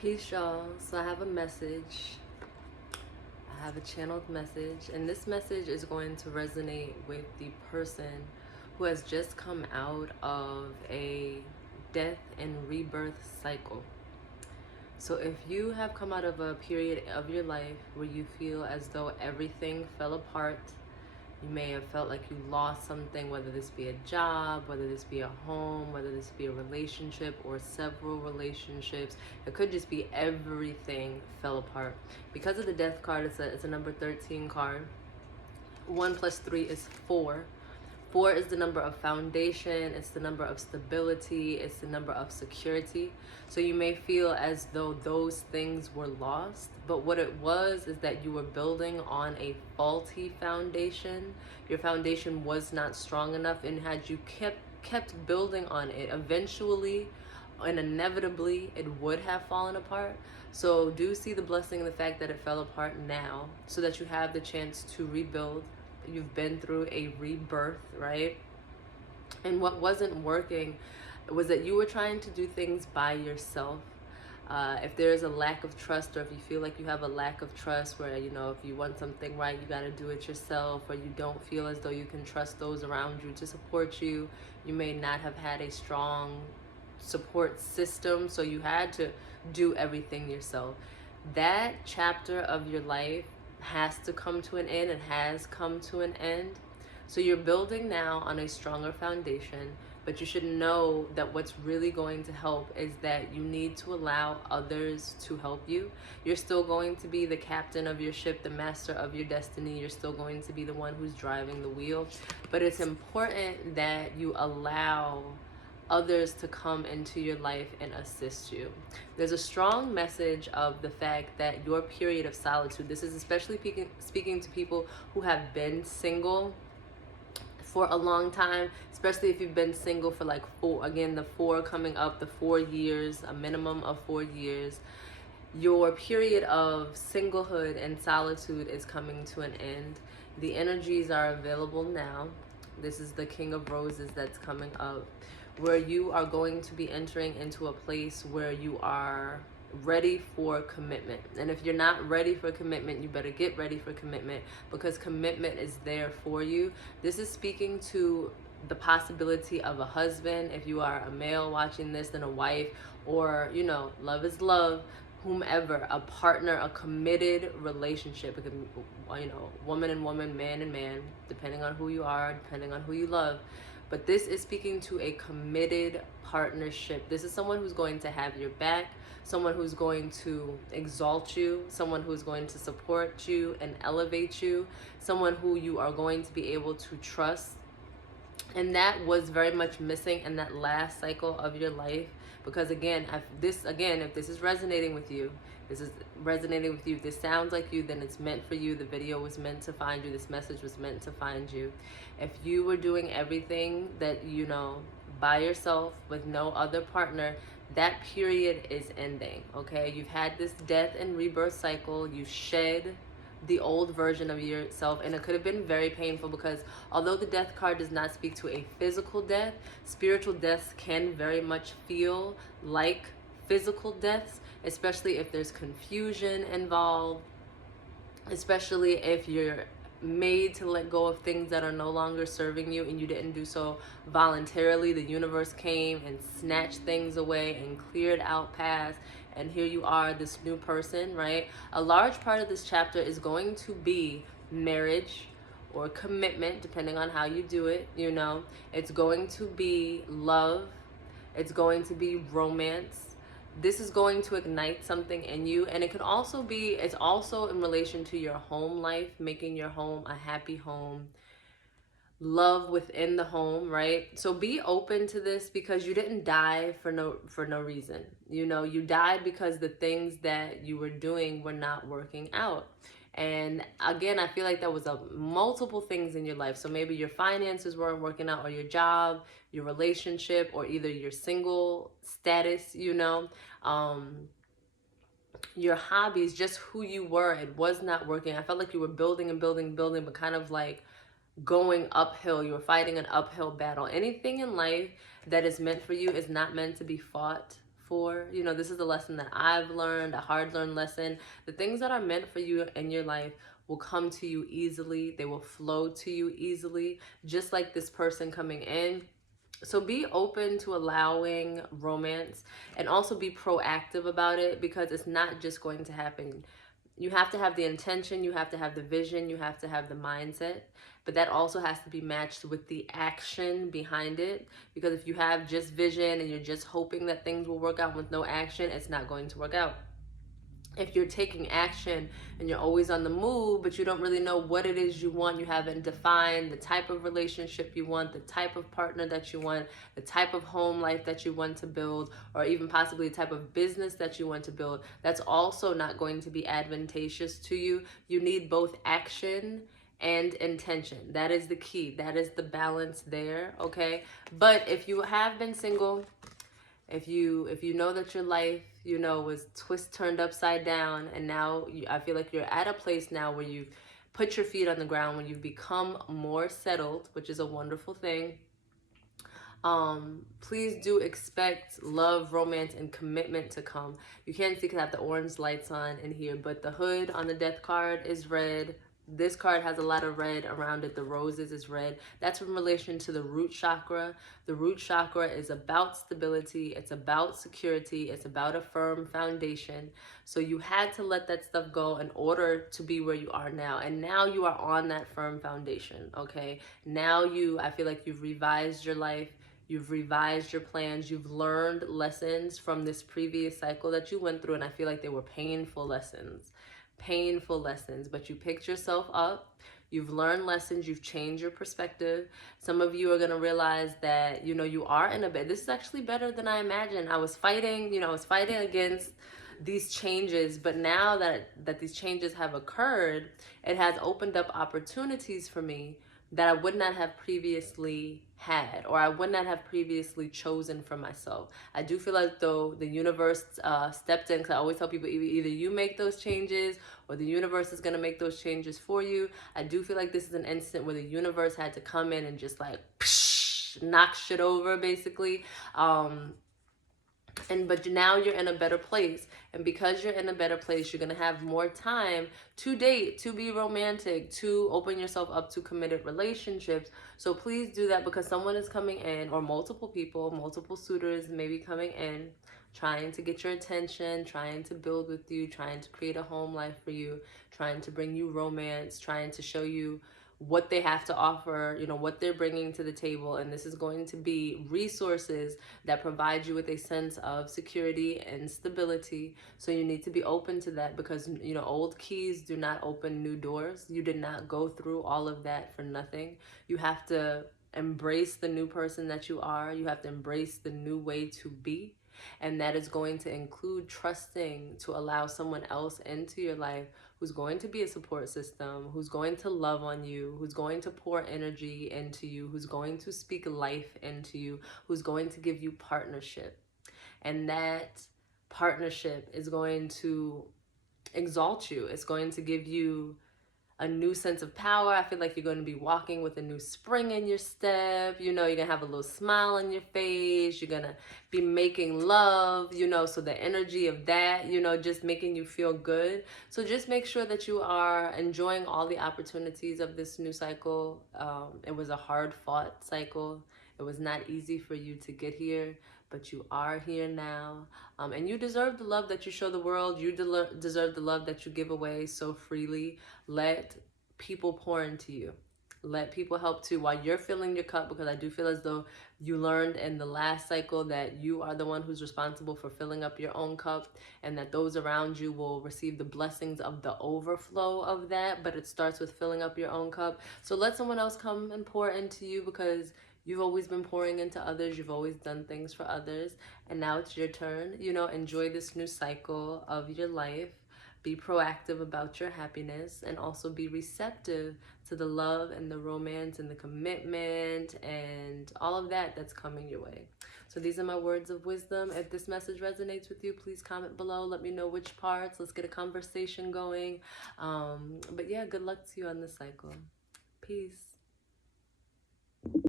Peace, y'all. So I have a message. I have a channeled message, and this message is going to resonate with the person who has just come out of a death and rebirth cycle. So if you have come out of a period of your life where you feel as though everything fell apart, you may have felt like you lost something, whether this be a job, whether this be a home, whether this be a relationship or several relationships. It could just be everything fell apart. Because of the death card, it's a number 13 card. 1 plus 3 is 4. 4 is the number of foundation, it's the number of stability, it's the number of security. So you may feel as though those things were lost, but what it was is that you were building on a faulty foundation. Your foundation was not strong enough, and had you kept building on it, eventually and inevitably it would have fallen apart. So do see the blessing in the fact that it fell apart now, so that you have the chance to rebuild. You've been through a rebirth, right? And what wasn't working was that you were trying to do things by yourself. If there's a lack of trust, or if you feel like you have a lack of trust where, you know, if you want something right, you got to do it yourself, or you don't feel as though you can trust those around you to support you, you may not have had a strong support system, so you had to do everything yourself. That chapter of your life has to come to an end and has come to an end. So you're building now on a stronger foundation, but you should know that what's really going to help is that you need to allow others to help you. You're still going to be the captain of your ship, the master of your destiny. You're still going to be the one who's driving the wheel, but it's important that you allow others to come into your life and assist you. There's a strong message of the fact that your period of solitude, this is especially speaking to people who have been single for a long time, especially if you've been single for like the 4 coming up, the 4 years, a minimum of 4 years. Your period of singlehood and solitude is coming to an end. The energies are available now. This is the King of Roses that's coming up, where you are going to be entering into a place where you are ready for commitment. And if you're not ready for commitment, you better get ready for commitment, because commitment is there for you. This is speaking to the possibility of a husband, if you are a male watching this, then a wife, or, you know, love is love, whomever, a partner, a committed relationship. It can, you know, woman and woman, man and man, depending on who you are, depending on who you love. But this is speaking to a committed partnership. This is someone who's going to have your back, someone who's going to exalt you, someone who's going to support you and elevate you, someone who you are going to be able to trust. And that was very much missing in that last cycle of your life. Because again, if this is resonating with you, this sounds like you, then it's meant for you. The video was meant to find you. This message was meant to find you. If you were doing everything that, you know, by yourself with no other partner, that period is ending, okay? You've had this death and rebirth cycle. You shed the old version of yourself, and it could have been very painful, because although the death card does not speak to a physical death, spiritual deaths can very much feel like physical deaths, especially if there's confusion involved, especially if you're made to let go of things that are no longer serving you and you didn't do so voluntarily. The universe came and snatched things away and cleared out paths, and here you are, this new person, right? A large part of this chapter is going to be marriage or commitment, depending on how you do it, you know. It's going to be love. It's going to be romance. This is going to ignite something in you, and it can also be, it's also in relation to your home life, making your home a happy home, love within the home, right? So be open to this, because you didn't die for no reason. You know, you died because the things that you were doing were not working out. And again, I feel like there was multiple things in your life. So maybe your finances weren't working out, or your job, your relationship, or either your single status, you know, your hobbies, just who you were, it was not working. I felt like you were building and building, but kind of like going uphill. You were fighting an uphill battle. Anything in life that is meant for you is not meant to be fought for. You know, this is a lesson that I've learned, a hard learned lesson. The things that are meant for you in your life will come to you easily. They will flow to you easily, just like this person coming in. So be open to allowing romance, and also be proactive about it, because it's not just going to happen. You have to have the intention, you have to have the vision, you have to have the mindset, but that also has to be matched with the action behind it. Because if you have just vision and you're just hoping that things will work out with no action, it's not going to work out. If you're taking action and you're always on the move, but you don't really know what it is you want, you haven't defined the type of relationship you want, the type of partner that you want, the type of home life that you want to build, or even possibly the type of business that you want to build, that's also not going to be advantageous to you. You need both action and intention. That is the key. That is the balance there, okay? But if you have been single, if you know that your life, you know, was turned upside down, and now I feel like you're at a place now where you've put your feet on the ground, when you've become more settled, which is a wonderful thing. Please do expect love, romance, and commitment to come. You can't see because I have the orange lights on in here, but the hood on the death card is red. This card has a lot of red around it. The roses is red. That's in relation to the root chakra. The root chakra is about stability. It's about security. It's about a firm foundation. So you had to let that stuff go in order to be where you are now. And now you are on that firm foundation, okay? Now I feel like you've revised your life. You've revised your plans. You've learned lessons from this previous cycle that you went through. And I feel like they were painful lessons. But you picked yourself up. You've learned lessons. You've changed your perspective. Some of you are going to realize that, you know, you are in a bed. This is actually better than I imagined. I was fighting against these changes, but now that these changes have occurred, it has opened up opportunities for me that I would not have previously had, or I would not have previously chosen for myself. I do feel like though the universe stepped in, because I always tell people either you make those changes or the universe is going to make those changes for you. I do feel like this is an instant where the universe had to come in and just like knock shit over, basically. But now you're in a better place, and because you're in a better place, you're gonna have more time to date, to be romantic, to open yourself up to committed relationships. So please do that, because someone is coming in, or multiple people, multiple suitors may be coming in, trying to get your attention, trying to build with you, trying to create a home life for you, trying to bring you romance, trying to show you what they have to offer, you know, what they're bringing to the table. And this is going to be resources that provide you with a sense of security and stability. So you need to be open to that, because, you know, old keys do not open new doors. You did not go through all of that for nothing. You have to embrace the new person that you are. You have to embrace the new way to be. And that is going to include trusting to allow someone else into your life who's going to be a support system, who's going to love on you, who's going to pour energy into you, who's going to speak life into you, who's going to give you partnership. And that partnership is going to exalt you. It's going to give you a new sense of power. I feel like you're going to be walking with a new spring in your step. You know, you're going to have a little smile on your face. You're going to be making love, you know, so the energy of that, you know, just making you feel good. So just make sure that you are enjoying all the opportunities of this new cycle. It was a hard fought cycle. It was not easy for you to get here, but you are here now. And you deserve the love that you show the world. You deserve the love that you give away so freely. Let people pour into you. Let people help too while you're filling your cup, because I do feel as though you learned in the last cycle that you are the one who's responsible for filling up your own cup, and that those around you will receive the blessings of the overflow of that. But it starts with filling up your own cup. So let someone else come and pour into you, because you've always been pouring into others. You've always done things for others. And now it's your turn. You know, enjoy this new cycle of your life. Be proactive about your happiness, and also be receptive to the love and the romance and the commitment and all of that that's coming your way. So these are my words of wisdom. If this message resonates with you, please comment below. Let me know which parts. Let's get a conversation going. But yeah, good luck to you on this cycle. Peace.